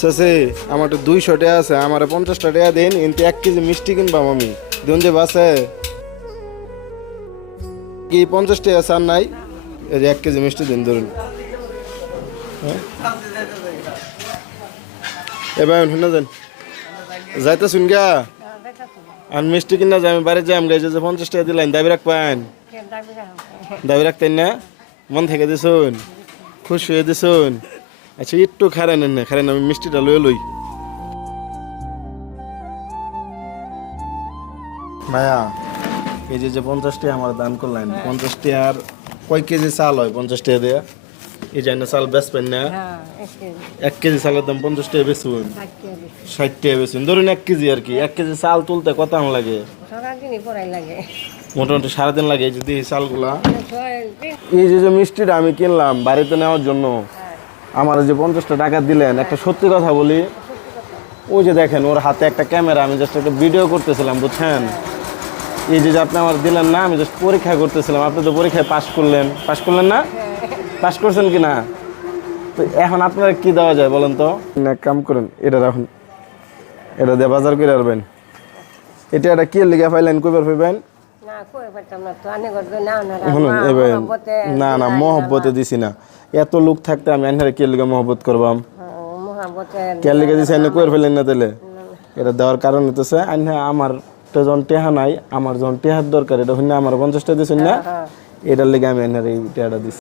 চাচি আমার তো 200 টাকা আছে, আমার 50 টাকা দিন, কিন্তু 1 কেজি মিষ্টি কিনবাম আমি। দিন যে বাসে কি 50 টাকা চান নাই? এই যে 1 কেজি মিষ্টি দিন ধরুন। এবার শুনে যান, যাইতে শুন গা আর মিষ্টি কিনা যাই, আমি বাড়ি যাই। আমি যে 50 টাকা দিলেন দাবি রাখবেন, দাবি রাখতেন না? মন থেকে দিছুন, খুশি হয়ে দিছুন। আচ্ছা একটু খারেন না, খারেন আমি মিষ্টিটা লই লই। ভাইয়া এই যে 50 টাকা আমার দান করলেন, 50 টাকার কয় কেজি চাল হয়? 50 টাকা দেয়া এই যে চাল বেচবেন না? 1 কেজি চালের দাম 50 টাকা বেচুন, 60 টাকা বেচুন ধরুন 1 কেজি আর কি। 1 কেজি চাল তুলতে কত লাগে? মোটামুটি সারাদিন লাগে। এই যদি চালগুলা, এই যে মিষ্টিটা আমি কিনলাম বাড়িতে নেওয়ার জন্য, আমার যে 50 টাকা দিলেন, একটা সত্যি কথা বলি, ওই যে দেখেন ওর হাতে একটা ক্যামেরা, আমি জাস্ট একটা ভিডিও করতেছিলাম বুঝছেন। এই যে আপনি আমার দিলেন না, আমি জাস্ট পরীক্ষা করতেছিলাম। আপনি তো পরীক্ষায় পাশ করলেন না? পাশ করছেন কি না? তো এখন আপনারা কি দেওয়া যায় বলেন তো? এক কাম করেন, এটা রাখুন, এটা দিয়ে বাজার করে আসবেন। এটা কি লিখে পাইলেন, কইবার পাইবেন? শুনুন এবার, না না মহব্বতে দিছি না। এত লোক থাকতে আমি এনহারে কি লিখে মহব্বত করবাম? কে লিখে দিছি এনে কইর ফেলেন না তাহলে? এটা দেওয়ার কারণ হতেছে আইনা আমার তো যখন টেহা নাই, আমার যখন টেহার দরকার, এটা হইনা আমার 50 টাকা দিছেন না, এটার লিগে আমি এনহারে এই টেহাটা দিছি।